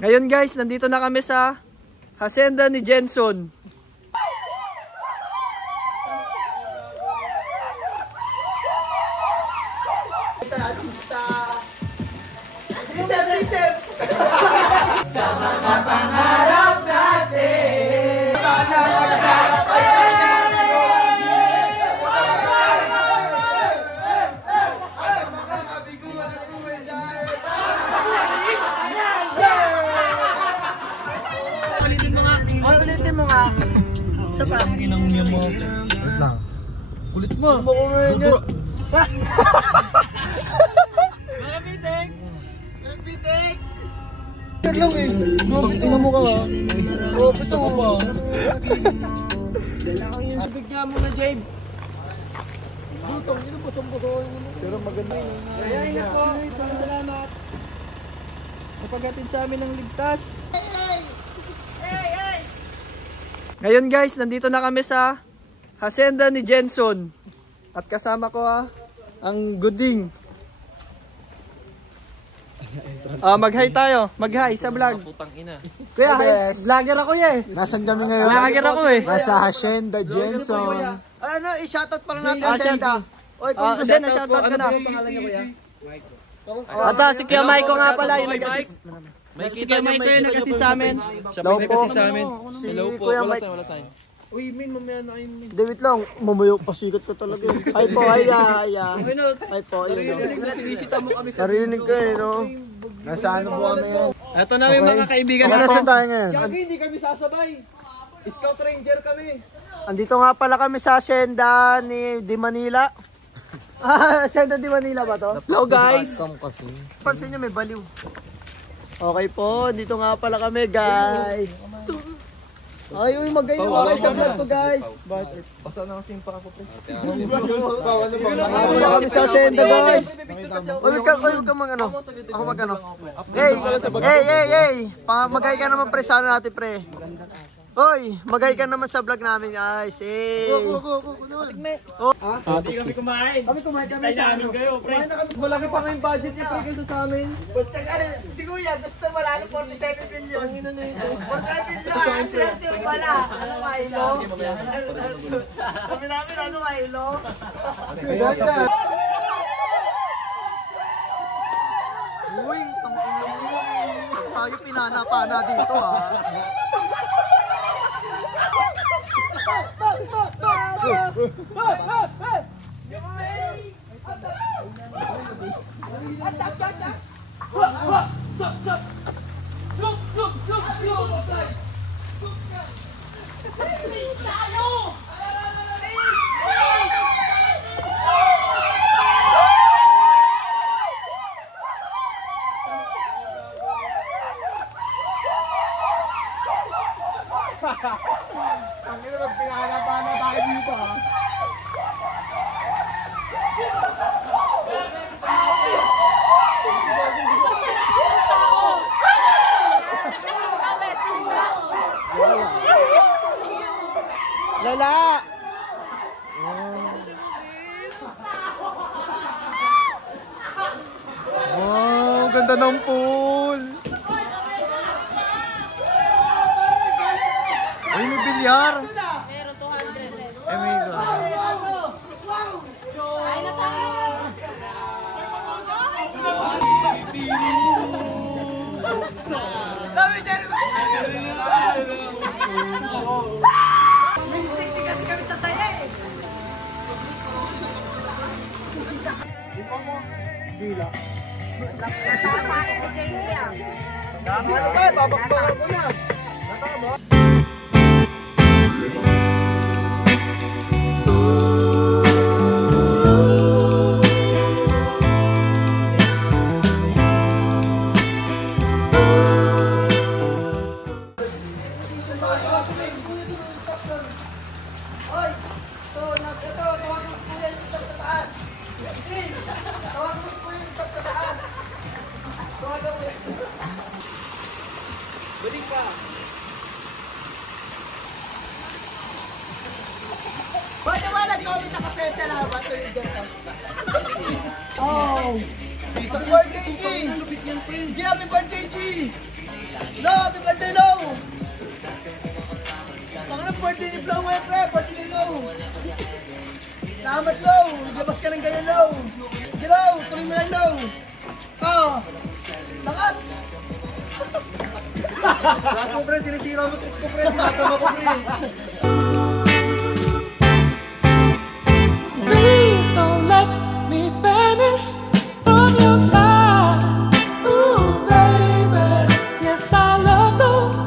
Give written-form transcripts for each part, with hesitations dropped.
Ngayon guys, nandito na kami sa hacienda ni Jenson. Sa mga pangarap natin, ulitin mo nga. Isa pa. Wait lang. Kulit mo. Mga bitek! Mga bitek! Yan lang eh. Tingnan mo ka ha. Oh, pito ko pa. Bigyan mo na, Jabe. Butong, ito busong-busong. Pero maganda yun. Ayayin na po. Salamat. Napagatid sa amin ng ligtas. Ngayon guys, nandito na kami sa hacienda ni Jenson. At kasama ko ang Guding. Mag-hi tayo. Mag-hi sa vlog. Kuya, vlogger ako eh. Nasaan kami ngayon? Vlogger ako eh. Nasa hacienda Jenson. Ano, i-shoutout pala natin ang hacienda. Oy, kung gusto na, shoutout ka na. Ano pangalan niyo, kuya? Ata, si Kuya Maiko nga pala yung nag-assist. Si Kuya Maiko yung nag-assist sa amin. Hello po. Hello po. Kuya Wala Mike. sign, wala sign. Uy, min, mamaya na kayo, min. David lang, mamayo pasikat ka talaga. Ay po, ay. Ay po, ayun. Sinisita mo kami sa Narinig ka eh, no? Nasa ano po kami yan? Ito na yung mga kaibigan Nasaan tayo ngayon? Gagi, hindi kami sasabay. Scout Ranger kami. Andito nga pala kami sa hacienda ni Di Manila. Hacienda Di Manila ba to? Hello guys. Pansin nyo may baliw. Okay po, dito nga pala kami guys. Ay, uy, magayon mo kayo sa vlog ko guys. Basta na kasi yung pa ako, pre. Wala kami sa hacienda guys. Uy, wag ka mag-ano. Ako mag-ano. Hey. Magay ka naman pre, sana natin pre. Hoy, magay ka naman sa vlog namin guys. Hey. Hindi kami kumain. Kami sa amin kayo, pre. Malaki pa ngayong budget niya, pre, kaysa sa amin. Si Kuya, gusto wala ng 47 billion. 47 billion, swerte wala. Ano nga ilo? Kami namin, ano nga ilo? Uy, tayo pinana-pana dito ha. Ang ina magpinana-pana tayo dito ha. Lala! Oh, ganda ng pool. Ay, may bilyar. Pero 200. Ay, may God. Ay, na tayo. Mintik-tigas kami sa saya eh. Bila. Ano ba? Babakbakan ko na. Balik ka. Ba't naman nag-comment ako sa'yo sa laban? Oh! Isang birthday, G! G! Happy birthday, G! No, happy birthday, no! Pangarap birthday ni Flow, pre, birthday ni Low. Salamat, Low. Labas ka ng ganyan, Low. Sige, Low, tuloy mo lang, Low. Oh, lakas! Lakas mo, pre, sinisira mo trip ko, pre, sinasama ko, pre. Please don't let me vanish from your side. Ooh, baby, yes, I love those.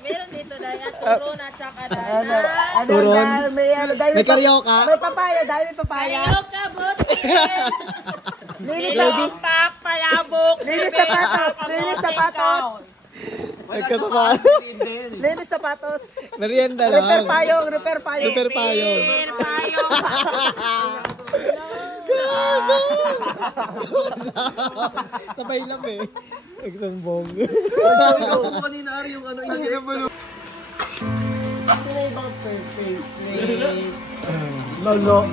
Meron dito na yan, turon at saka dana. Turon? May karaoke ka? May papaya, dahil may papaya. Ayaw ka, bote! Linis Pak, palabok! Linis sapatos, linis sapatos. Nagkasama. Linis sapatos. Merienda Repair lang. payong, repair payong. Super payong. Sabay lang eh. Nagsumbong. Kanina Ari yung ano, Sino yung ibang friends eh? Lolo.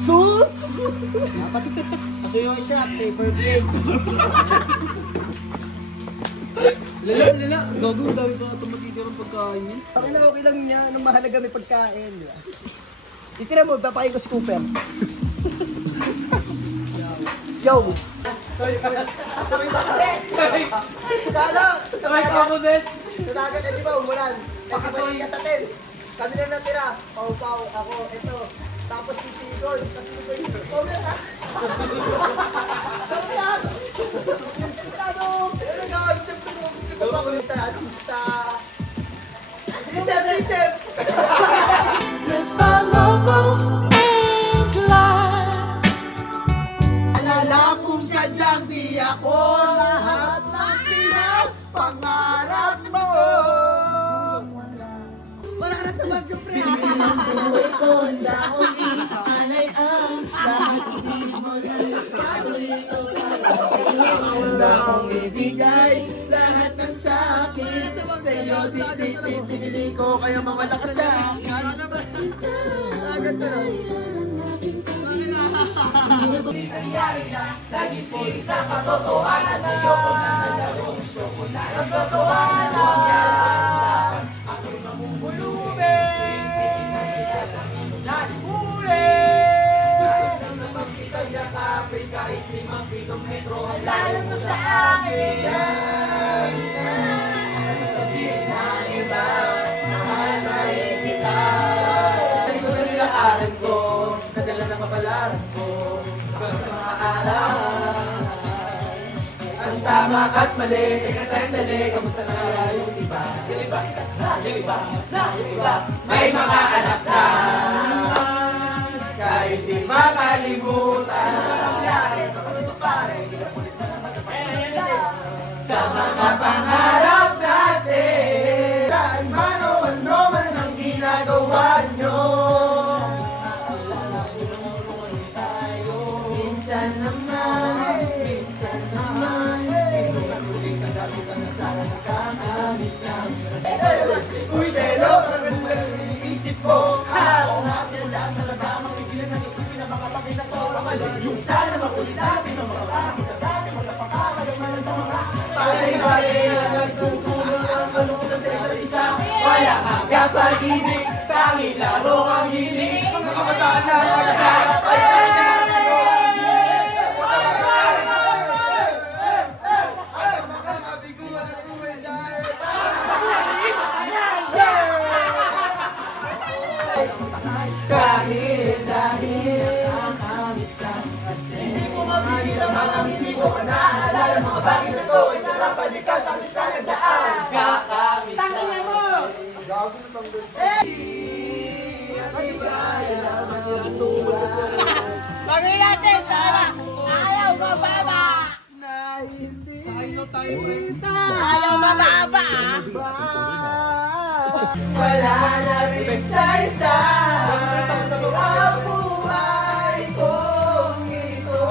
Sus! Kaso yung isa, paper plate. Lala, gagawin dami pa ito matitira ng pagkain niya. Okay lang niya, anong mahalaga may pagkain. Itira mo, papakin ko si Cooper. Yo! Sabay ka mo din! Sa dagat, di ba, umulan. Pakasuhin ka sa tent. Kami na natira. Pau-pau, ako, ito. Tapos si Tigol. Tapos si Tigol. Pau-pau na. Pau-pau! Ano? Ano nga? Siyempre ko. Gusto ko sa... Listen! Yes, I love those angels. Alala kung sadyang di ako lahat ng pinapangarap mo. Wala na sa bagyo, pre. Wala akong ibigay lahat ng sakin sa'yo, di ko kaya mawala ka sa akin. Agad na. Nagising sa katotohanan, ayoko na nalaro, gusto ko na ng katotohanan. Ako namumulubi, naghuli. Nais lang na magkita niya kapit, kahit 5 kilometro ang layo mo sa akin. Ano sabihin ng iba, mahal na kita. Ay ko na nilaaran ko, nadala na kapalaran ko. Basta maaral ang tama at mali. Teka sandali, kamusta na nga yung iba? Yung iba, yung iba may mga anak na kahit di makalimutan ang nangyari kapag ito pare, hindi na pulis na naman sa mga pangarap natin. Saan man o ano man ang ginagawa nyo, minsan naman, ito na tuloy kagato ka na sana nakakabis lang. Uy, Delo, parang iniisip ko, ako nga pinadaan talaga, mapigilan ng isipin na mga bagay na to, yung sana makulit natin ang mga bakit sa dati, magkapakakalaman sa mga pare-pare na nagtutulong ang kalungkutan sa isa't isa. Wala kang kapag-ibig, pangilaro ang hiling, mga kabataan na magkakarap ay dahil nakakamiss lang kasi hindi ko mapigilan hanggang hindi ko ka naaalala. Mga bagay na to ay sarap balikan, tamis na nagdaan. Kakamiss lang bagay natin, tara! Ayaw mababa! Na hindi ayaw mababa! Wala na rin sa isa ang buhay kong ito.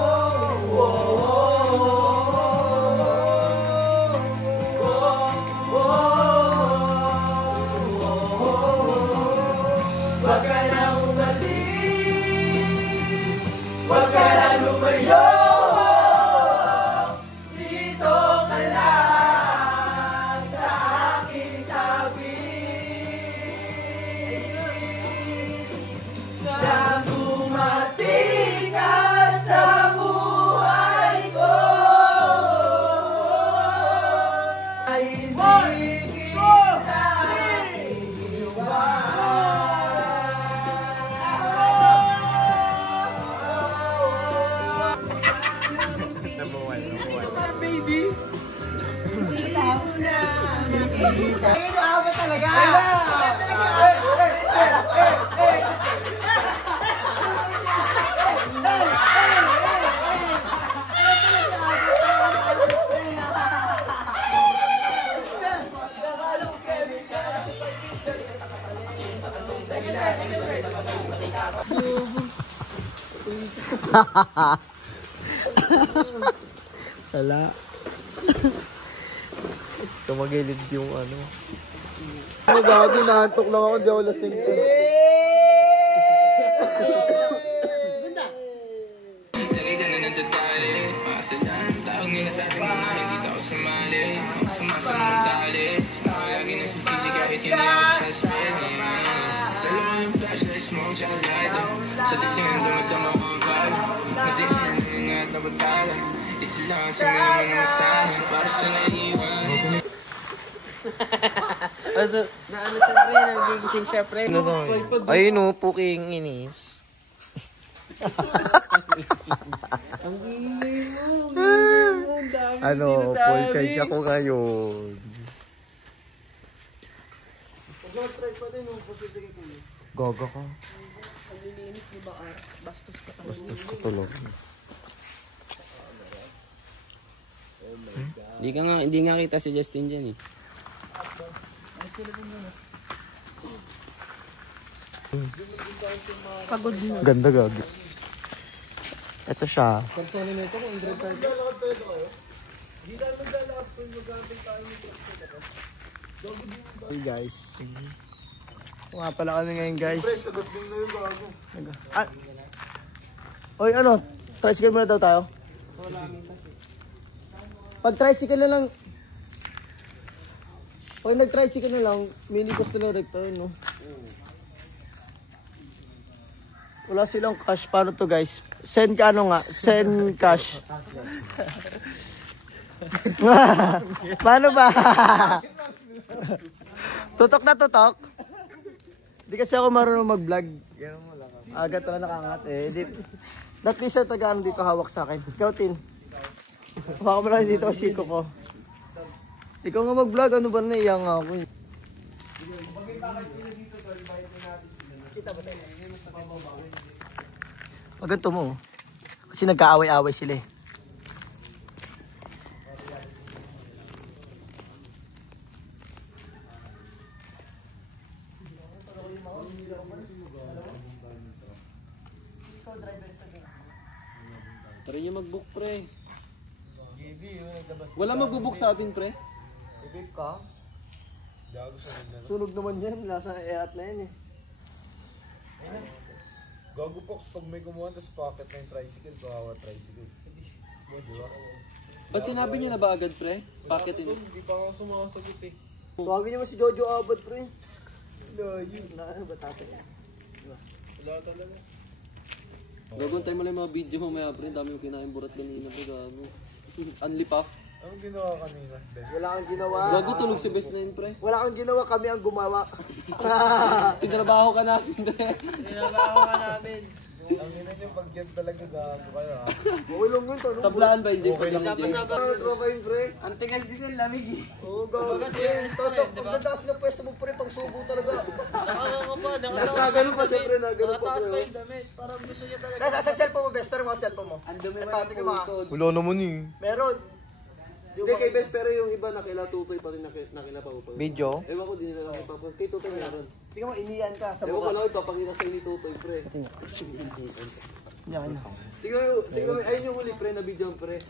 Wag ka na umalis, wag ka na lumayo, dito ka lang sa Wala. Tumagilid yung ano. Ano gabi, nahantok lang ako, di ako lasing ko. Also, naano siya pre, nagigising siya pre. Ayun o, puking inis. Ang ingay mo, Ano, full charge ako ngayon. Gaga ka. Bastos ko tulog. Hindi nga kita si Justin dyan eh. Pagod mo. Ganda gagi. Ito siya. Hey guys. Nga pala kami ngayon guys. Oy ano? Tricycle muna daw tayo? Pag tricycle na lang. Pag nag-tricycle na lang, mini cost na lang recto yun, no? Wala silang cash. Paano to guys? Send ka ano nga? Send cash. Paano ba? Tutok na tutok. Hindi kasi ako marunong mag-vlog. Agad na nakangat eh. That least ang tagaan dito hawak sa akin. Ikaw, Tin. Baka mo lang dito kasi ko ko. Ikaw nga mag-vlog, ano ba na iyang ako eh. Maganto mo. Kasi nagkaaway-away sila eh. Try niyo mag-book pre. Wala mag-book sa atin pre. Ibig ka? Sunog naman yan. Nasa e-at na yan eh. Gago Pox, pag may kumuha sa pocket na yung tricycle, kawawa tricycle. Diba? Ba't sinabi niya na ba agad pre? Packet in. Hindi pa ako sumasagot eh. Tawagin niyo mo si Jojo Abad, pre. Layo. Ano ba tatay niya? Wala talaga. Gagawin mo lang yung mga video mamaya pre. Dami yung kinain burat kanina pre. Gago. Unli puff. Anong ginawa kanina? Wala kang ginawa. Gago tulog si Best na yun pre. Wala kang ginawa, kami ang gumawa. Tinrabaho ka namin pre. Ang ina niyo, pag yan talaga gago kayo ha. Okay lang yun, tanong. Tablaan ba hindi? Okay lang yun. Ano tropa yun, pre? Ang tigas din sa lamig eh. Oo, gago. Tapos, pagkataas ng pwesto mo, pre, pang subo talaga. Nasa ganun pa siya. Pre, na ganun pa, pre. Parang gusto niya talaga. Nasa cellphone mo, best, pero mga cellphone mo. Ang dumi Ito, mo tingnan mo, ah. Wala naman eh. Meron. Hindi kay Best pero yung iba nakila Tutoy pa rin nakila pa upang. Video? Ewan ko din nila ipapakita. Kay Tutoy meron. Tingnan mo, iniyan ka sa Ewan ko mukha. lang ipapakita sa ni Tutoy pre. Yan. Tingnan mo, ayun yung huli pre na video pre.